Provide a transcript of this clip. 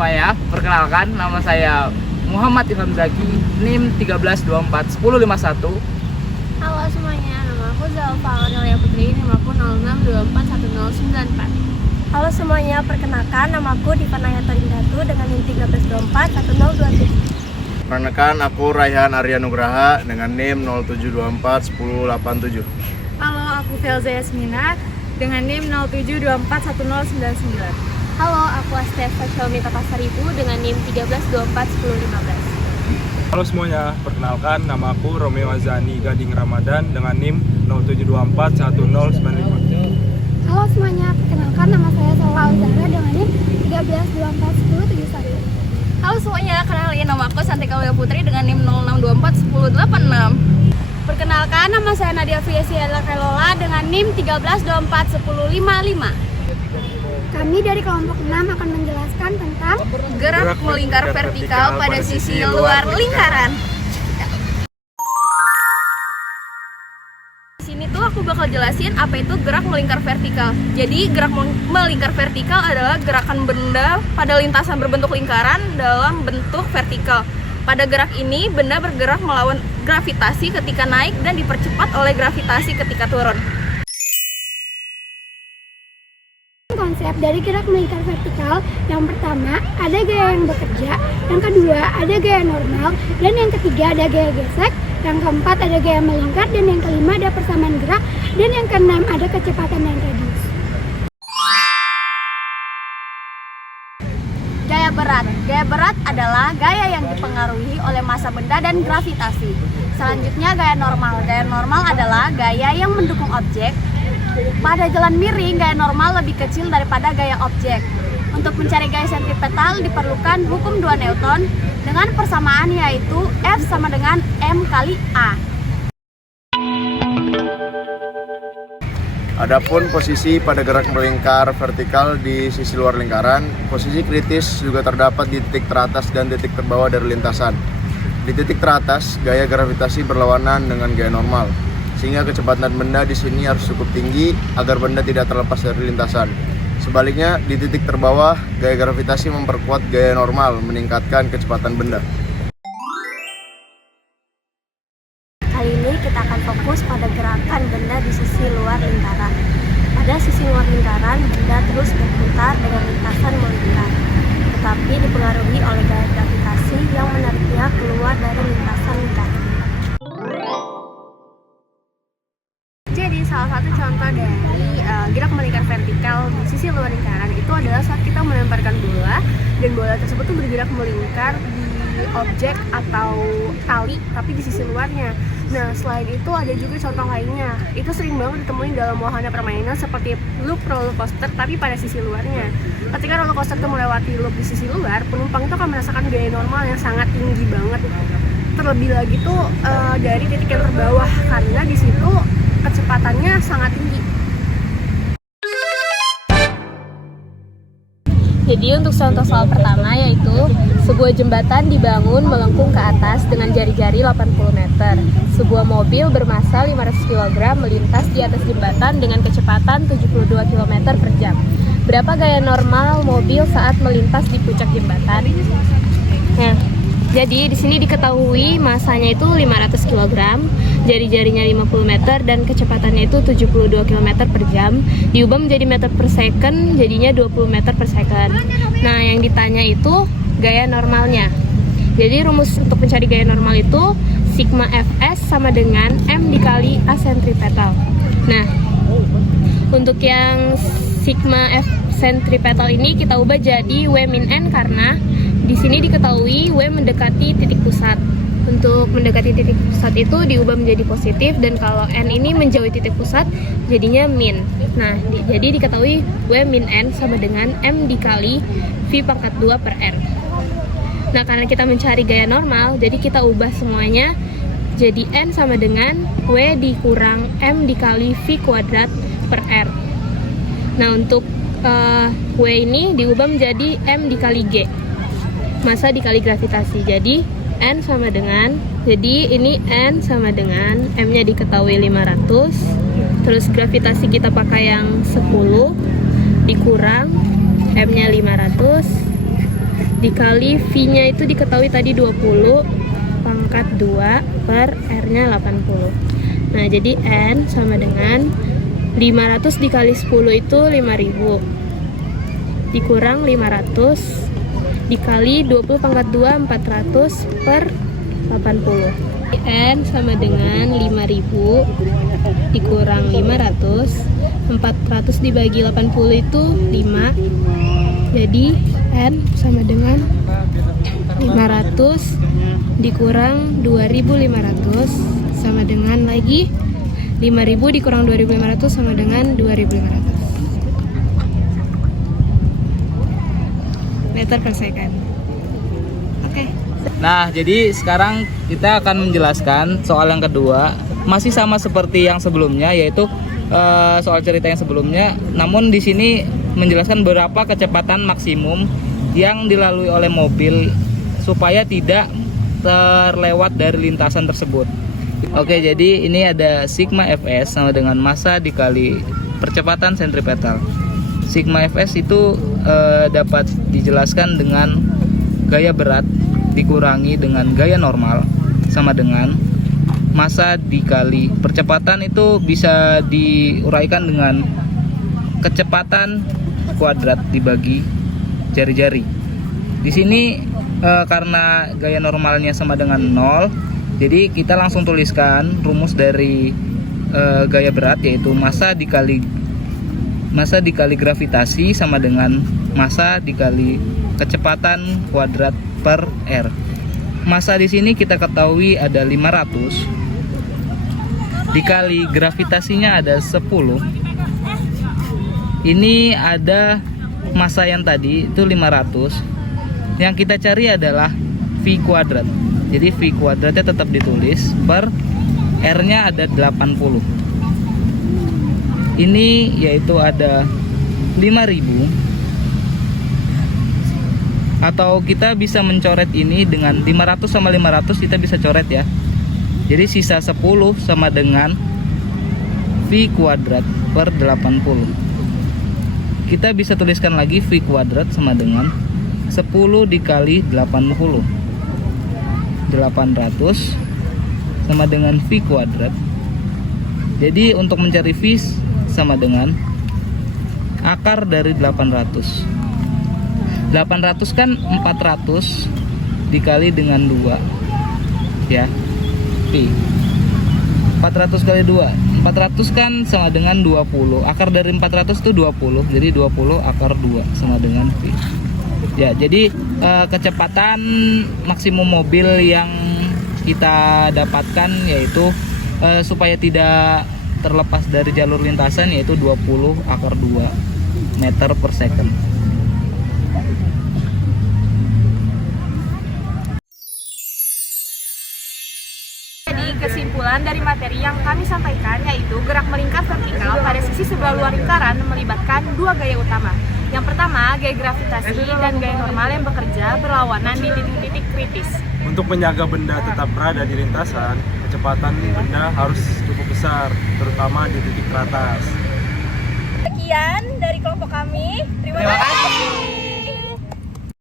semuanya, perkenalkan nama saya Muhammad Ilham Zaki, NIM 13241051. Halo semuanya, nama aku Zalfa Aurelia Putri, NIM aku 06241094. Halo semuanya, perkenalkan nama aku Diva Nayata Rindatu dengan NIM 13241027. Perkenalkan aku Raihan Arya Nugraha dengan NIM 07241087. Halo, aku Felza Yasmina dengan NIM 07241099. Halo, aku Astefa Shalmi Pasaribu dengan NIM 13241015. Halo semuanya, perkenalkan nama aku Romeo Azani Gading Ramadan dengan NIM 07241095. Halo semuanya, perkenalkan nama saya Salwa Uzara dengan NIM 13241071. Halo semuanya, kenalin nama aku Santika Wia Putri dengan NIM 06241086. Perkenalkan nama saya Nadia Fiesiela Kelola dengan NIM 13241055. Kami dari kelompok 6 akan menjelaskan tentang Gerak melingkar vertikal pada sisi luar lingkaran. Di sini tuh aku bakal jelasin apa itu gerak melingkar vertikal. Jadi gerak melingkar vertikal adalah gerakan benda pada lintasan berbentuk lingkaran dalam bentuk vertikal. Pada gerak ini, benda bergerak melawan gravitasi ketika naik dan dipercepat oleh gravitasi ketika turun. konsep dari gerak melingkar vertikal. Yang pertama, ada gaya yang bekerja. Yang kedua, ada gaya normal. Dan yang ketiga, ada gaya gesek. Yang keempat, ada gaya melingkar. Dan yang kelima, ada persamaan gerak. Dan yang keenam, ada kecepatan dan radius. Gaya berat. Gaya berat adalah gaya yang dipengaruhi oleh massa benda dan gravitasi. Selanjutnya gaya normal. Gaya normal adalah gaya yang mendukung objek. Pada jalan miring, gaya normal lebih kecil daripada gaya objek. Untuk mencari gaya sentripetal diperlukan hukum 2 Newton dengan persamaan yaitu F sama dengan M kali A. Adapun posisi pada gerak melingkar vertikal di sisi luar lingkaran, posisi kritis juga terdapat di titik teratas dan titik terbawah dari lintasan. Di titik teratas, gaya gravitasi berlawanan dengan gaya normal, sehingga kecepatan benda di sini harus cukup tinggi agar benda tidak terlepas dari lintasan. Sebaliknya, di titik terbawah, gaya gravitasi memperkuat gaya normal, meningkatkan kecepatan benda. Kali ini kita akan fokus pada gerakan benda di sisi luar lingkaran. Pada sisi luar lingkaran, benda terus berputar dengan lintasan melingkar, tetapi dipengaruhi oleh gaya gravitasi yang menariknya keluar dari lintasan lingkaran. Jadi salah satu contoh dari gerak melingkar vertikal di sisi luar lingkaran itu adalah saat kita melemparkan bola dan bola tersebut tuh bergerak melingkar di objek atau tali tapi di sisi luarnya. Nah, selain itu ada juga contoh lainnya. Itu sering banget ditemuin dalam wahana permainan seperti loop roller coaster tapi pada sisi luarnya. Ketika roller coaster itu melewati loop di sisi luar, penumpang itu akan merasakan gaya normal yang sangat tinggi banget. Terlebih lagi tuh dari titik yang terbawah karena di situ kecepatannya sangat tinggi. Jadi untuk contoh soal pertama yaitu sebuah jembatan dibangun melengkung ke atas dengan jari-jari 80 meter. Sebuah mobil bermassa 500 kg melintas di atas jembatan dengan kecepatan 72 km per jam. Berapa gaya normal mobil saat melintas di puncak jembatan? Nah, jadi di sini diketahui massanya itu 500 kg, jari-jarinya 50 meter dan kecepatannya itu 72 km per jam. Diubah menjadi meter per second, jadinya 20 meter per second. Nah, yang ditanya itu gaya normalnya. Jadi rumus untuk mencari gaya normal itu sigma Fs sama dengan M dikali A sentripetal. Nah, untuk yang sigma F sentripetal ini kita ubah jadi W min N karena di sini diketahui W mendekati titik pusat. Untuk mendekati titik pusat itu diubah menjadi positif dan kalau N ini menjauhi titik pusat jadinya min. Nah, jadi diketahui W min N sama dengan M dikali V pangkat 2 per R. Nah, karena kita mencari gaya normal, jadi kita ubah semuanya jadi N sama dengan W dikurang M dikali V kuadrat per R. Nah, untuk W ini diubah menjadi M dikali G, massa dikali gravitasi. Jadi N sama dengan, jadi ini N sama dengan M-nya diketahui 500, terus gravitasi kita pakai yang 10 dikurang M-nya 500 dikali V-nya itu diketahui tadi 20 pangkat 2 per R-nya 80. Nah, jadi N sama dengan 500 dikali 10 itu 5000 dikurang 500 dikali 20 pangkat 2 400 per 80. N sama dengan 5000 dikurang 500, 400 dibagi 80 itu 5. Jadi N sama dengan 500 dikurang 2500 sama dengan lagi 5000 dikurang 2500 sama dengan 2500 meter per second. Oke. Nah, jadi sekarang kita akan menjelaskan soal yang kedua. Masih sama seperti yang sebelumnya, yaitu soal cerita yang sebelumnya. Namun di sini menjelaskan berapa kecepatan maksimum yang dilalui oleh mobil supaya tidak terlewat dari lintasan tersebut. Oke, jadi ini ada sigma Fs sama dengan massa dikali percepatan sentripetal. Sigma Fs itu dapat dijelaskan dengan gaya berat dikurangi dengan gaya normal sama dengan massa dikali percepatan, itu bisa diuraikan dengan kecepatan kuadrat dibagi jari-jari. Di sini karena gaya normalnya sama dengan 0, jadi kita langsung tuliskan rumus dari gaya berat, yaitu massa dikali gravitasi sama dengan massa dikali kecepatan kuadrat per R. Massa di sini kita ketahui ada 500 dikali gravitasinya ada 10. Ini ada massa yang tadi itu 500. Yang kita cari adalah V kuadrat. Jadi V kuadratnya tetap ditulis per R-nya ada 80. Ini yaitu ada 5000, atau kita bisa mencoret ini dengan 500 sama 500 kita bisa coret ya. Jadi sisa 10 sama dengan V kuadrat per 80. Kita bisa tuliskan lagi V kuadrat sama dengan 10 dikali 80. 800 sama dengan V kuadrat. Jadi untuk mencari V sama dengan akar dari 800. 800 kan 400 dikali dengan 2 ya, Pi. 400 kali 2, 400 kan sama dengan 20. Akar dari 400 itu 20. Jadi 20 akar 2 sama dengan Pi. Ya, jadi kecepatan maksimum mobil yang kita dapatkan yaitu supaya tidak terlepas dari jalur lintasan yaitu 20 akar 2 meter per second. Kesimpulan dari materi yang kami sampaikan yaitu gerak melingkar vertikal pada sisi sebelah luar lingkaran melibatkan dua gaya utama. Yang pertama, gaya gravitasi dan gaya normal yang bekerja berlawanan di titik-titik kritis. Untuk menjaga benda tetap berada di lintasan, kecepatan benda harus cukup besar, terutama di titik teratas. Sekian dari kelompok kami. Terima kasih.